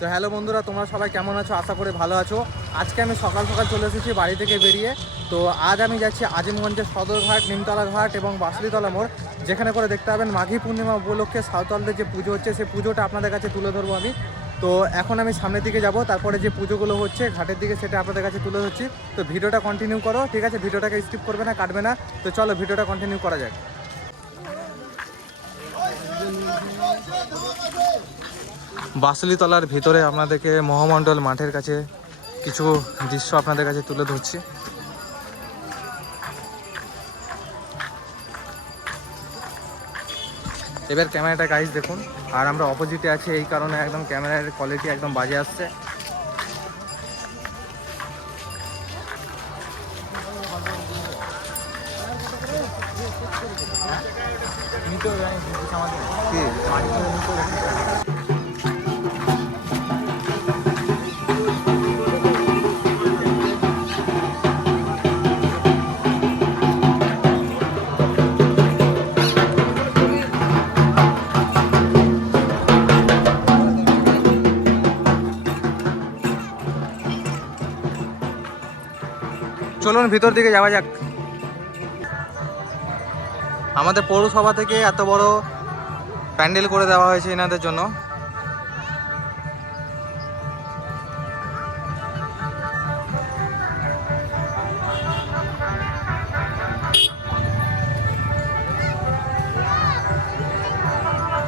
তো হ্যালো বন্ধুরা, তোমরা সবাই কেমন আছো? আশা করে ভালো আছো। আজকে আমি সকাল সকাল চলে এসেছি বাড়ি থেকে বেরিয়ে। তো আজ আমি যাচ্ছি আজিমগঞ্জের সদরঘাট, নিমতলা ঘাট এবং বাসলিতলা মোড়, যেখানে করে দেখতে পাবেন মাঘী পূর্ণিমা উপলক্ষে সাঁওতালদের যে পুজো হচ্ছে, সেই পুজোটা আপনাদের কাছে তুলে ধরবো আমি। তো এখন আমি সামনের দিকে যাব, তারপরে যে পুজোগুলো হচ্ছে, ঘাটের দিকে সেটা আপনাদের কাছে তুলে ধরছি। তো ভিডিওটা কন্টিনিউ করো, ঠিক আছে? ভিডিওটাকে স্কিপ করবে না, কাটবে না। তো চলো ভিডিওটা কন্টিনিউ করা যাক। বাসলিতলার ভিতরে আপনাদেরকে মহামণ্ডল মাঠের কাছে কিছু দৃশ্য আপনাদের কাছে তুলে ধরছি। এবার ক্যামেরাটা গাইজ দেখুন। আর আমরা অপোজিটে আছি, এই কারণে একদম ক্যামেরার কোয়ালিটি একদম বাজে আসছে। কি? চলুন ভিতর দিকে যাওয়া যাক। আমাদের পৌরসভা থেকে এত বড় প্যান্ডেল করে দেওয়া হয়েছে এনাদের জন্য।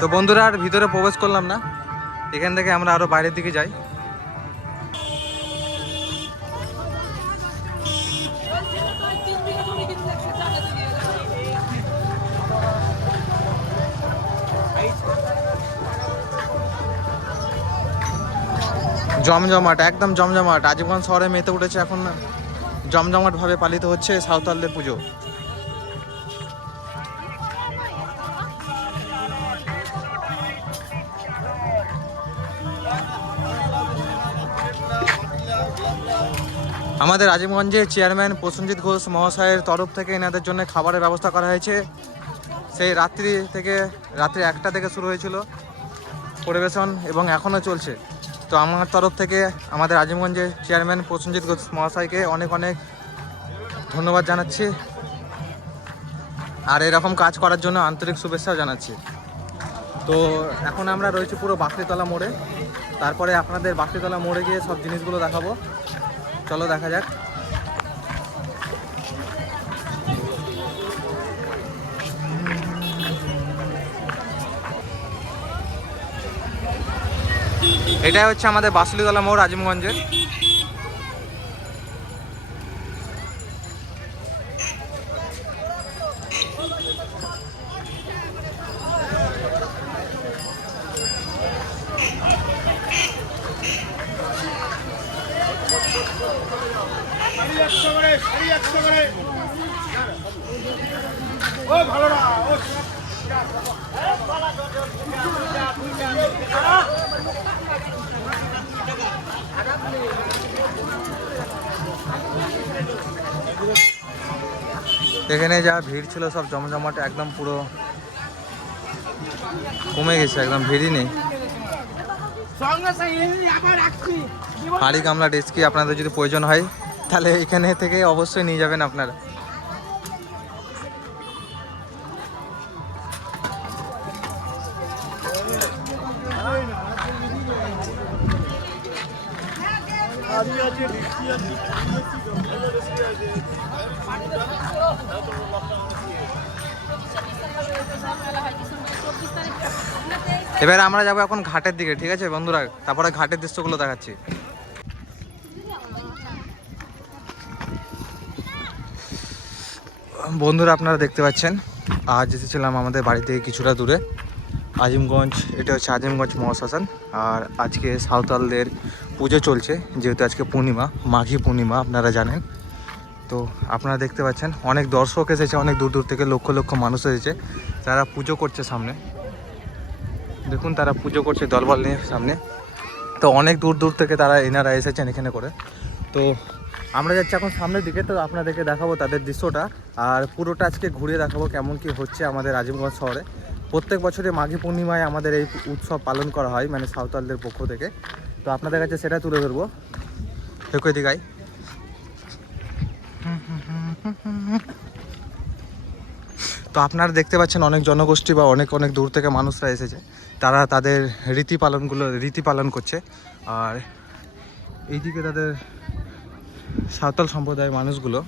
তো বন্ধুরা, আর ভিতরে প্রবেশ করলাম না। এখান থেকে আমরা আরও বাইরের দিকে যাই। জমজমাট, একদম জমজমাট। আজিমগঞ্জ শহরে মেতে উঠেছে এখন জমজমাট ভাবে পালিত হচ্ছে সাঁওতালদের পুজো। আমাদের আজিমগঞ্জে চেয়ারম্যান প্রসেনজিৎ ঘোষ মহাশয়ের তরফ থেকে এনাদের জন্য খাবারের ব্যবস্থা করা হয়েছে। সেই রাত্রি থেকে, রাত্রি একটা থেকে শুরু হয়েছিল পরিবেশন এবং এখনও চলছে। তো আমার তরফ থেকে আমাদের আজিমগঞ্জের চেয়ারম্যান প্রসেনজিৎ ঘোষ মহাশয়কে অনেক অনেক ধন্যবাদ জানাচ্ছি। আর এরকম কাজ করার জন্য আন্তরিক শুভেচ্ছাও জানাচ্ছি। তো এখন আমরা রয়েছি পুরো বাকরিতলা মোড়ে। তারপরে আপনাদের বাকরিতলা মোড়ে গিয়ে সব জিনিসগুলো দেখাবো। চলো দেখা যাক। এটাই হচ্ছে আমাদের বাসুলিতলা মোড় আজিমগঞ্জের ও ভালো না ও এখানে যা ভিড় ছিল সব জমজমাট একদম পুরো কমে গেছে একদম ভিড়ই নেই। হাড়ি গামলা ডেস্কি আপনাদের যদি প্রয়োজন হয় তাহলে এখানে থেকে অবশ্যই নিয়ে যাবেন আপনারা। এবার আমরা যাব এখন ঘাটের দিকে, ঠিক আছে বন্ধুরা? তারপরে ঘাটের দৃশ্যগুলো দেখাচ্ছি। বন্ধুরা, আপনারা দেখতে পাচ্ছেন, আজ এসেছিলাম আমাদের বাড়ি থেকে কিছুটা দূরে, আজিমগঞ্জ, এটা হচ্ছে আজিমগঞ্জ মহাশ্মশান, আর আজকে সাঁওতালদের পুজো চলছে, যেহেতু আজকে পূর্ণিমা, মাঘী পূর্ণিমা, আপনারা জানেন। তো আপনারা দেখতে পাচ্ছেন, অনেক দর্শক এসেছে, অনেক দূর দূর থেকে লক্ষ লক্ষ মানুষ এসেছে। যারা পুজো করছে সামনে। দেখুন, তারা পুজো করছে, দলবল নিয়ে সামনে। তো অনেক দূর দূর থেকে তারা এনারা এসেছেন এখানে করে। তো আমরা যাচ্ছি এখন সামনের দিকে, তো আপনাদেরকে দেখাবো তাদের দৃশ্যটা। আর পুরোটা আজকে ঘুরিয়ে দেখাবো কেমন কি হচ্ছে আমাদের আজিমগঞ্জ শহরে। প্রত্যেক বছরে মাঘী পূর্ণিমায় আমাদের এই উৎসব পালন করা হয় মানে সাঁওতালদের পক্ষ থেকে। তো আপনাদের কাছে সেটা তুলে ধরবো। দেখো এদিকাই তো আপনারা দেখতে পাচ্ছেন অনেক জনগোষ্ঠী বা অনেক অনেক দূর থেকে মানুষরা এসেছে। তারা তাদের রীতি পালনগুলো রীতি পালন করছে। আর এইদিকে তাদের সাঁওতাল সম্প্রদায়ের মানুষগুলো।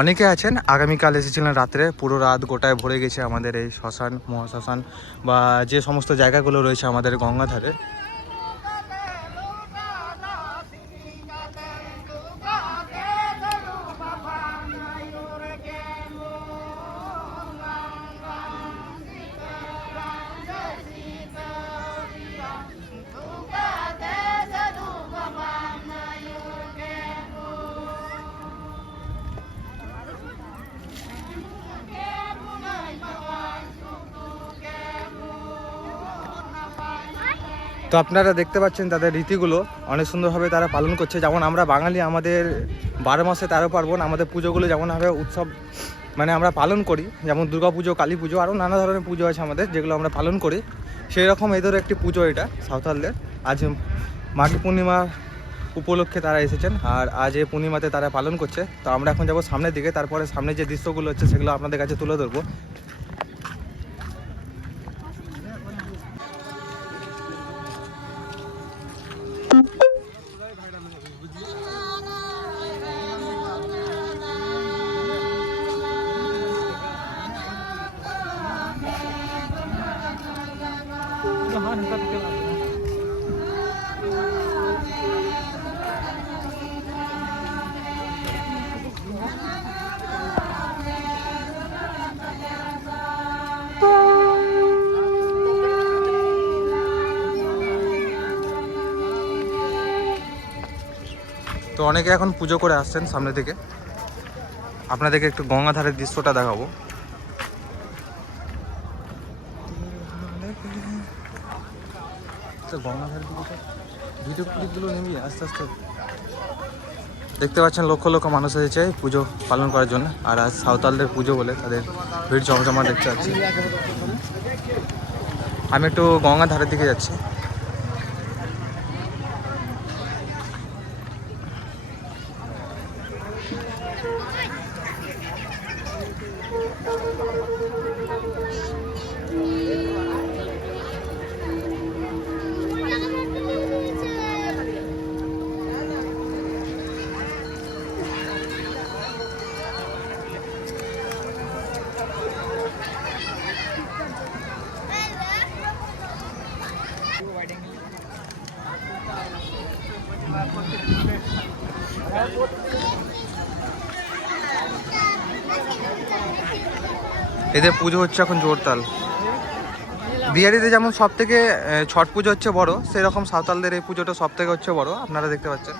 অনেকে আছেন, আগামীকাল এসেছিলেন রাত্রে, পুরো রাত গোটায় ভরে গেছে আমাদের এই শ্মশান, মহাশ্মশান বা যে সমস্ত জায়গাগুলো রয়েছে আমাদের গঙ্গাধারে। তো আপনারা দেখতে পাচ্ছেন তাদের রীতিগুলো। অনেক সুন্দরভাবে তারা পালন করছে। যেমন আমরা বাঙালি, আমাদের বারো মাসে তেরো পার্বণ, আমাদের পুজোগুলো যেমনভাবে উৎসব মানে আমরা পালন করি। যেমন দুর্গা পুজো, কালী পুজো, আরও নানা ধরনের পুজো আছে আমাদের, যেগুলো আমরা পালন করি। সেই রকম এদের একটি পুজো এটা, সাঁওতালদের। আজ মাঘী পূর্ণিমা উপলক্ষে তারা এসেছেন, আর আজ এই পূর্ণিমাতে তারা পালন করছে। তো আমরা এখন যাব সামনের দিকে, তারপরে সামনে যে দৃশ্যগুলো হচ্ছে, সেগুলো আপনাদের কাছে তুলে ধরবো। তো অনেকে এখন পুজো করে আসছেন সামনে থেকে আপনাদেরকে একটু গঙ্গাধারের দৃশ্যটা দেখাবো। আস্তে আস্তে। দেখতে পাচ্ছেন লক্ষ লক্ষ মানুষ এসেছে পুজো পালন করার জন্য, আর আজ সাঁওতালদের পুজো বলে তাদের ভিড় জমজমা দেখতে পাচ্ছি। আমি একটু গঙ্গার ধারের দিকে যাচ্ছি। এদের পুজো হচ্ছে এখন জোরতাল। বিহারিতে যেমন সব থেকে ছট পুজো হচ্ছে বড়, সেরকম সাঁওতালদের এই পুজোটা সব থেকে হচ্ছে বড়, আপনারা দেখতে পাচ্ছেন।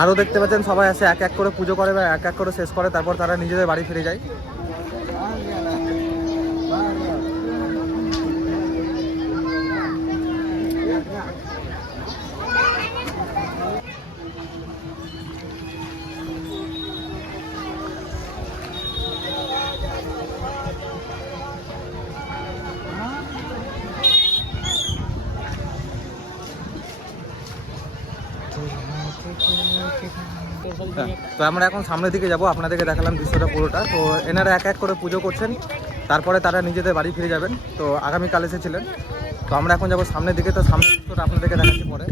আরও দেখতে পাচ্ছেন, সবাই আসে, এক এক করে পুজো করে বা এক এক করে শেষ করে, তারপর তারা নিজেদের বাড়ি ফিরে যায়। আমরা এখন সামনের দিকে যাব আপনাদেরকে দেখালাম দৃশ্যটা পুরোটা। তো এনারা এক এক করে পুজো করছেন তারপরে তারা নিজেদের বাড়ি ফিরে যাবেন। তো আগামীকাল এসেছিলেন। তো আমরা এখন যাব সামনের দিকে তো সামনের দৃশ্যটা আপনাদেরকে দেখাচ্ছি পরে।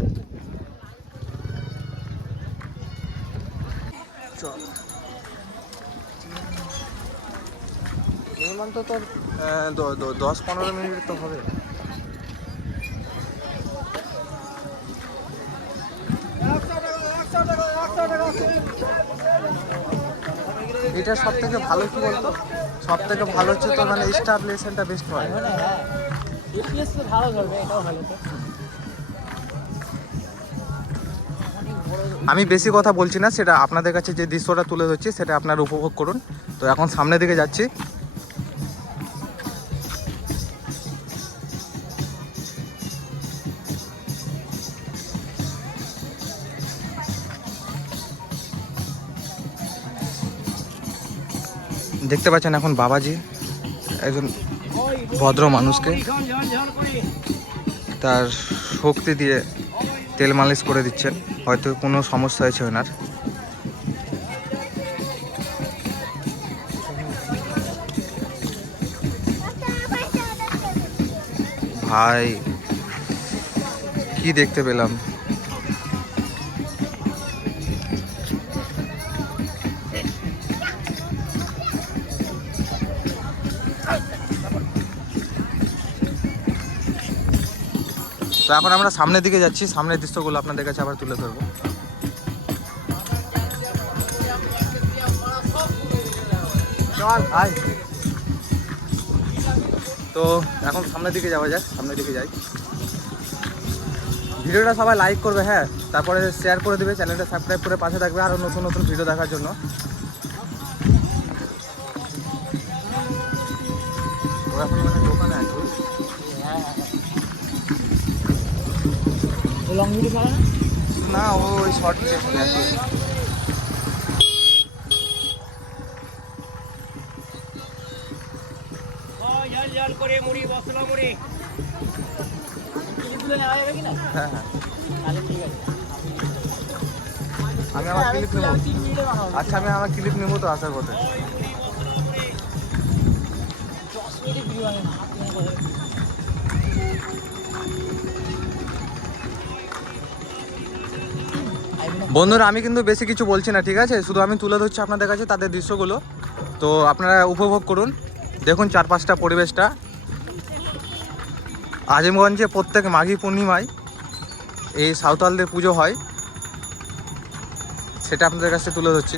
তো তোর দশ পনেরো মিনিট তো হবে। এটা সব থেকে ভালো কি বলতো? সব থেকে ভালো হচ্ছে তো মানে স্টাবলেশনটা বেস্ট হয়। আমি বেশি কথা বলছি না, সেটা আপনাদের কাছে যে দৃশ্যটা তুলে ধরছি, সেটা আপনারা উপভোগ করুন। তো এখন সামনের দিকে যাচ্ছি। দেখতে পাচ্ছেন এখন বাবাজি, একজন ভদ্র মানুষকে। তার শক্তি দিয়ে তেল মালিশ করে দিচ্ছেন, হয়তো কোনো সমস্যা হয়েছে ওনার। ভাই, কি দেখতে পেলাম? এখন আমরা সামনের দিকে যাচ্ছি সামনের দৃশ্যগুলো আপনাদের কাছে আবার তুলে ধরবো। তো এখন সামনের দিকে যাওয়া যাক সামনের দিকে যাই। ভিডিওটা সবাই লাইক করবে হ্যাঁ। তারপরে শেয়ার করে দেবে চ্যানেলটা সাবস্ক্রাইব করে পাশে থাকবে আরও নতুন নতুন ভিডিও দেখার জন্য। এখন মানে দোকানে লং ভিডিও ছাড়া না? না ও ওই শর্ট করে মুড়ি মশলা মুড়ি। তুলে নেওয়া যাবে কিনা হ্যাঁ হ্যাঁ। তাহলে ঠিক আছে। আমি আমার ক্লিপ নেব। আচ্ছা আমি আমার ক্লিপ নেব তো আসার পথে। দশ মিনিটে ভিডিও আমি বন্ধুরা, আমি কিন্তু বেশি কিছু বলছি না, ঠিক আছে? শুধু আমি তুলে ধরছি আপনাদের কাছে তাদের দৃশ্যগুলো। তো আপনারা উপভোগ করুন। দেখুন চারপাশটা, পরিবেশটা। আজিমগঞ্জে প্রত্যেক মাঘী পূর্ণিমায় এই সাঁওতালদের পুজো হয়। সেটা আপনাদের কাছে তুলে ধরছি।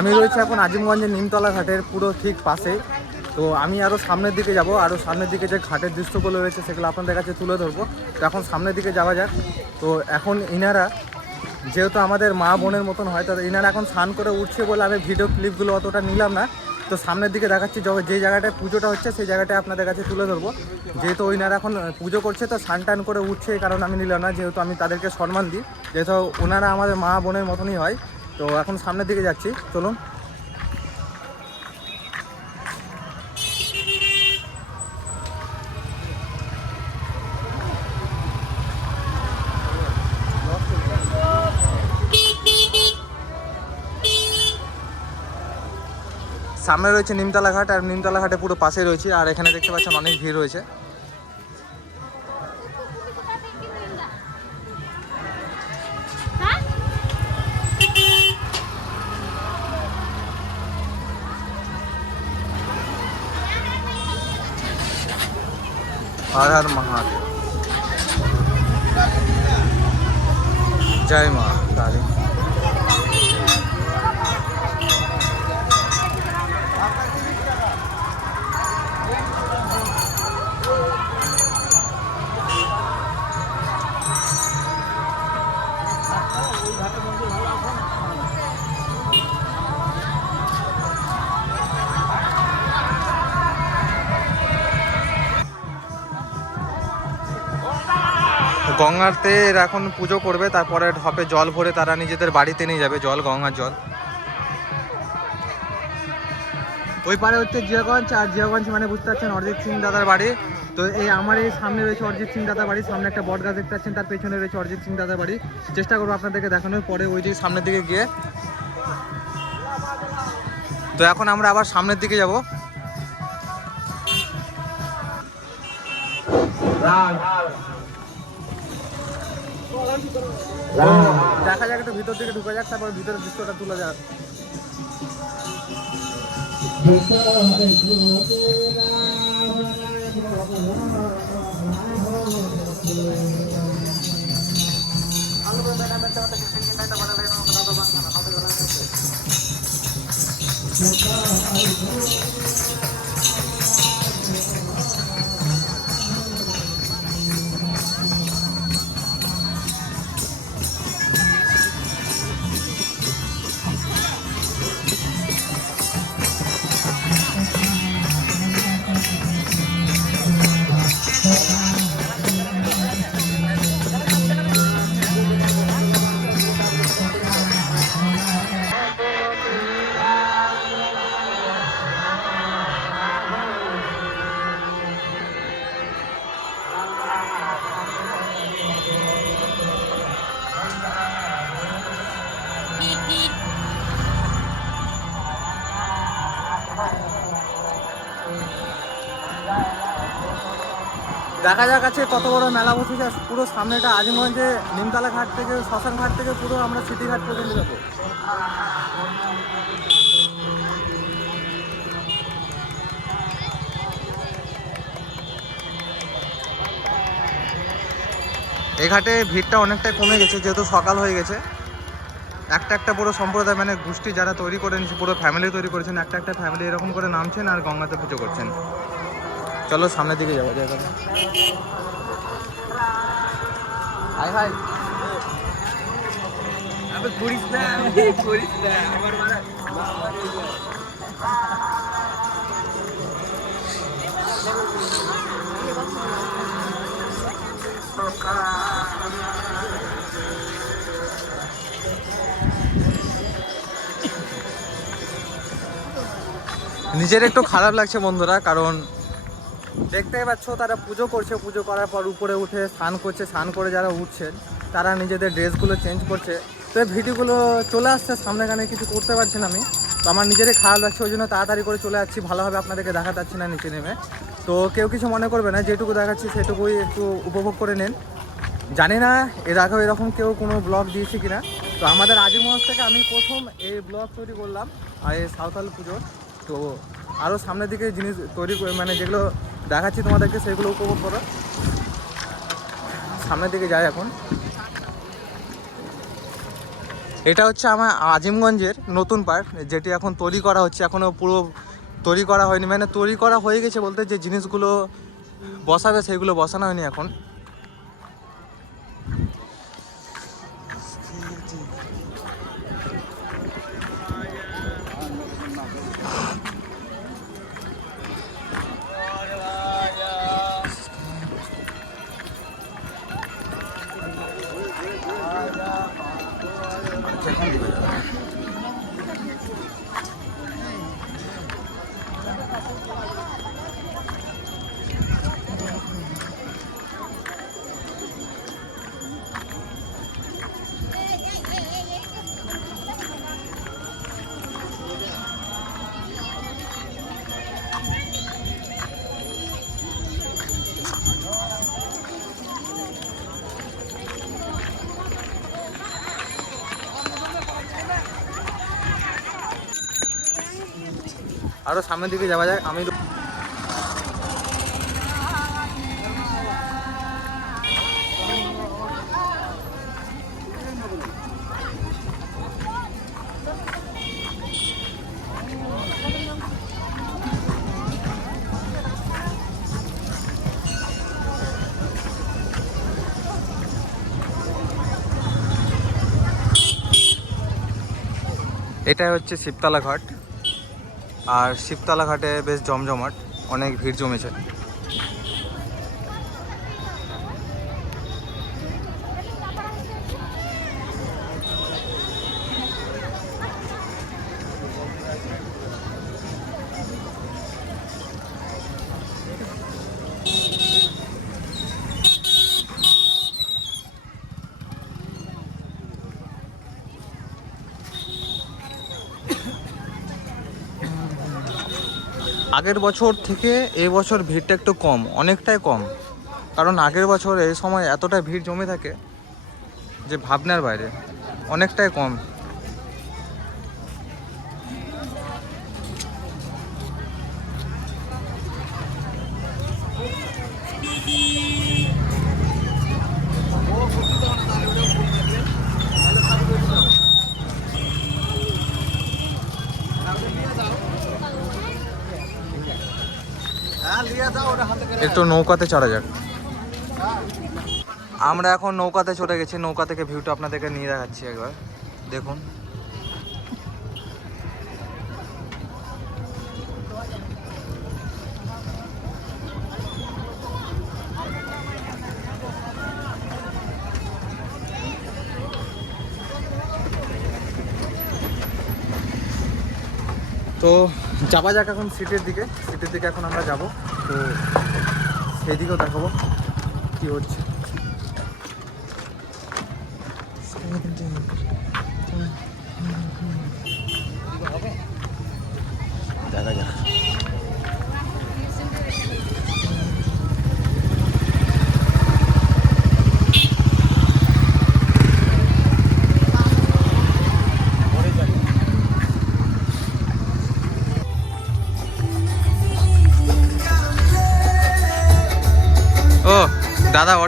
আমি রয়েছে এখন আজিমগঞ্জের নিমতলা ঘাটের পুরো ঠিক পাশে তো আমি আরও সামনের দিকে যাব আরও সামনের দিকে যে ঘাটের দৃশ্যগুলো রয়েছে সেগুলো আপনাদের কাছে তুলে ধরবো। তো এখন সামনের দিকে যাওয়া যাক। তো এখন ইনারা, যেহেতু আমাদের মা বোনের মতন হয়, তো ইনারা এখন স্নান করে উঠছে বলে আমি ভিডিও ক্লিপগুলো অতটা নিলাম না। তো সামনের দিকে দেখাচ্ছি যে জায়গাটায় পুজোটা হচ্ছে সেই জায়গাটায় আপনাদের কাছে তুলে ধরবো। যেহেতু ওইনারা এখন পুজো করছে, তো স্নান টান করে উঠছে কারণ আমি নিলাম না, যেহেতু আমি তাদেরকে সম্মান দিই। যেহেতু ওনারা আমাদের মা বোনের মতনই হয় তো এখন সামনের দিকে যাচ্ছি, চলুন। সামনে রয়েছে নিমতলা ঘাট, আর নিমতলা ঘাটে পুরো পাশে রয়েছে, আর এখানে দেখতে পাচ্ছেন অনেক ভিড় রয়েছে। हर हर महादेव। जय माँ। গঙ্গাতে এখন পুজো করবে, তারপরে ঢপে জল ভরে তারা নিজেদের বাড়িতে নিয়ে যাবে জল, গঙ্গার জল। ওই পারে হচ্ছে জিয়াগঞ্জ, আর জিয়াগঞ্জ মানে বুঝতে পারছেন অরিজিৎ সিং দাদার বাড়ি। তো এই আমার এই সামনে রয়েছে অরিজিৎ সিং দাদার বাড়ি, সামনে একটা বট গাছ দেখতে পাচ্ছেন, তার পেছনে রয়েছে অরিজিৎ সিং দাদা বাড়ি। চেষ্টা করব আপনাদেরকে দেখানোর, পরে ওই দিকে সামনের দিকে গিয়ে। তো এখন আমরা আবার সামনের দিকে যাব। দেখা যাক একটু ভিতর দিকে ঢুকে যাক তারপর ভিতরের দৃশ্যটা তোলা যাক। দেখা যাক আছে কত বড় মেলা বসেছে। পুরো সামনেটা আজিমগঞ্জে, নিমতলা ঘাট থেকে, শ্মশান ঘাট থেকে পুরো আমরা সিটি ঘাট পর্যন্ত যাব। এই ঘাটে ভিড়টা অনেকটাই কমে গেছে, যেহেতু সকাল হয়ে গেছে। একটা একটা পুরো সম্প্রদায় মানে গোষ্ঠী যারা তৈরি করে নিয়েছে পুরো ফ্যামিলি তৈরি করেছেন, একটা একটা ফ্যামিলি এরকম করে নামছেন আর গঙ্গাতে পুজো করছেন। চলো সামনের দিকে যাব যাই হাই হাই। করিস না করিস না আমার নিজের একটু খারাপ লাগছে বন্ধুরা কারণ দেখতেই পাচ্ছ, তারা পুজো করছে। পুজো করার পর উপরে উঠে স্নান করছে। স্নান করে যারা উঠছেন, তারা নিজেদের ড্রেসগুলো চেঞ্জ করছে। তো এই ভিডিওগুলো চলে আসছে, সামনে গানে কিছু করতে পারছি না আমি। তো আমার নিজেরই খারাপ লাগছে ওই জন্য তাড়াতাড়ি করে চলে যাচ্ছি। ভালোভাবে আপনাদেরকে দেখাতে পাচ্ছি না নিচে নেমে। তো কেউ কিছু মনে করবে না, যেটুকু দেখাচ্ছি সেটুকুই একটু উপভোগ করে নিন। জানি না, এর আগেও এরকম কেউ কোনো ব্লগ দিয়েছে কিনা। তো আমাদের আজিমগঞ্জ থেকে আমি প্রথম এই ব্লগ তৈরি করলাম আর এই সাঁওতাল পুজোর। তো আরও সামনের দিকে জিনিস তৈরি মানে যেগুলো দেখাচ্ছি তোমাদেরকে, সেগুলো উপভোগ করো। সামনের দিকে যাই এখন। এটা হচ্ছে আমার আজিমগঞ্জের নতুন পার্ক, যেটি এখন তৈরি করা হচ্ছে। এখনও পুরো তৈরি করা হয়নি। মানে তৈরি করা হয়ে গেছে বলতে যে জিনিসগুলো বসাবে, সেগুলো বসানো হয়নি এখন। আরও সামনের দিকে যাওয়া যায় আমি এটা হচ্ছে শিবতলা ঘাট। আর শিবতলা ঘাটে বেশ জমজমাট অনেক ভিড় জমেছে। আগের বছর থেকে এ বছর ভিড়টা একটু কম, অনেকটাই কম। কারণ আগের বছর এই সময় এতটা ভিড় জমে থাকে যে ভাবনার বাইরে, অনেকটাই কম। একটু নৌকাতে চড়া যাক। আমরা এখন নৌকাতে চলে গেছি, নৌকা থেকে ভিউটা আপনাদেরকে নিয়ে দেখাচ্ছি একবার। দেখুন। তো যাওয়া যাক এখন সিটির দিকে। সিটির দিকে এখন আমরা যাব। তো সেদিকেও দেখাবো কী হচ্ছে।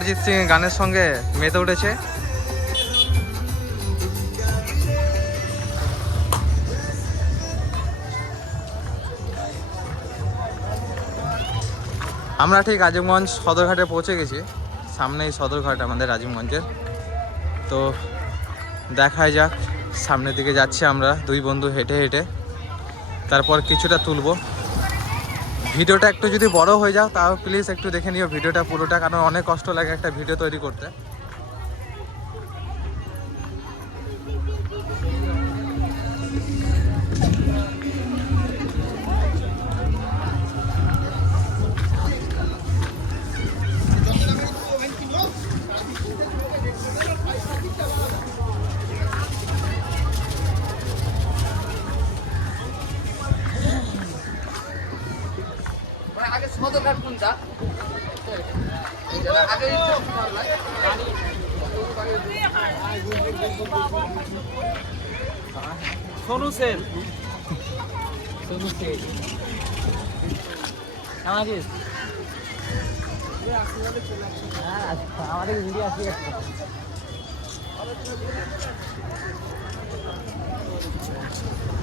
অরিজিৎ সিং গানের সঙ্গে মেতে উঠেছে। আমরা ঠিক আজিমগঞ্জ সদরঘাটে পৌঁছে গেছি। সামনেই সদরঘাট আমাদের আজিমগঞ্জের তো দেখাই যাক, সামনের দিকে যাচ্ছি আমরা, দুই বন্ধু হেঁটে হেঁটে। তারপর কিছুটা তুলবো। ভিডিওটা একটু যদি বড় হয়ে যাও, তাও প্লিজ একটু দেখে নিও ভিডিওটা পুরোটা, কারণ অনেক কষ্ট লাগে একটা ভিডিও তৈরি করতে। কোনটা? আগে সোনু সেন। সোনু সেন। কেমন আমাদের ভিডিও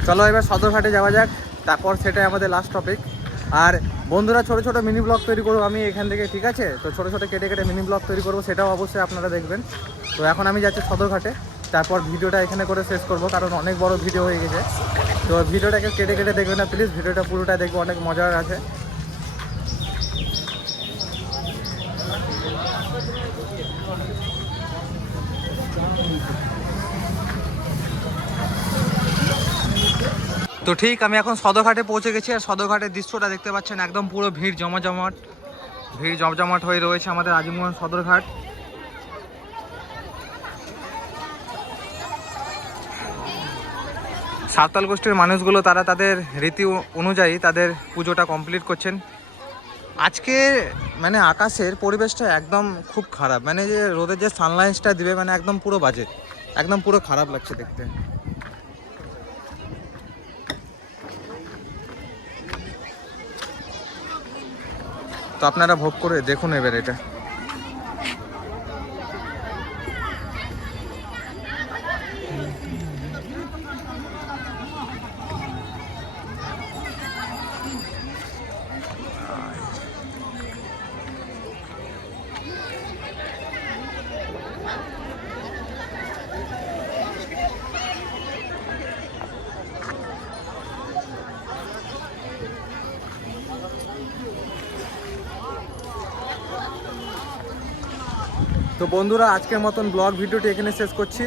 চলো এবার সদরঘাটে যাওয়া যাক। তারপর সেটাই আমাদের লাস্ট টপিক আর বন্ধুরা, ছোট ছোট মিনি ব্লগ তৈরি করব আমি এখান থেকে, ঠিক আছে? তো ছোট ছোট কেটে কেটে মিনি ব্লগ তৈরি করব, সেটাও অবশ্যই আপনারা দেখবেন। তো এখন আমি যাচ্ছি সদরঘাটে। তারপর ভিডিওটা এখানে করে শেষ করব, কারণ অনেক বড় ভিডিও হয়ে গেছে। তো ভিডিওটাকে কেটে কেটে দেখবেন না প্লিজ ভিডিওটা পুরোটা দেখব অনেক মজার আছে। তো ঠিক, আমি এখন সদরঘাটে পৌঁছে গেছি আর সদরঘাটের দৃশ্যটা দেখতে পাচ্ছেন একদম পুরো ভিড় জমাজমাট। ভিড় জমজমাট হয়ে রয়েছে আমাদের আজিমগঞ্জ সদরঘাট। সাঁওতাল গোষ্ঠীর মানুষগুলো তারা তাদের রীতি অনুযায়ী তাদের পুজোটা কমপ্লিট করছেন। আজকে মানে আকাশের পরিবেশটা একদম খুব খারাপ। মানে যে রোদের যে সানলাইটসটা দিবে মানে একদম পুরো বাজে। একদম পুরো খারাপ লাগছে দেখতে। তো আপনারা ভোগ করে দেখুন এবার এটা। বন্ধুরা, আজকের মতন ব্লগ ভিডিওটি এখানে শেষ করছি।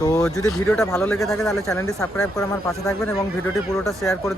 তো যদি ভিডিওটা ভালো লেগে থাকে, তাহলে চ্যানেলটি সাবস্ক্রাইব করে আমার পাশে থাকবেন এবং ভিডিওটি পুরোটা শেয়ার করে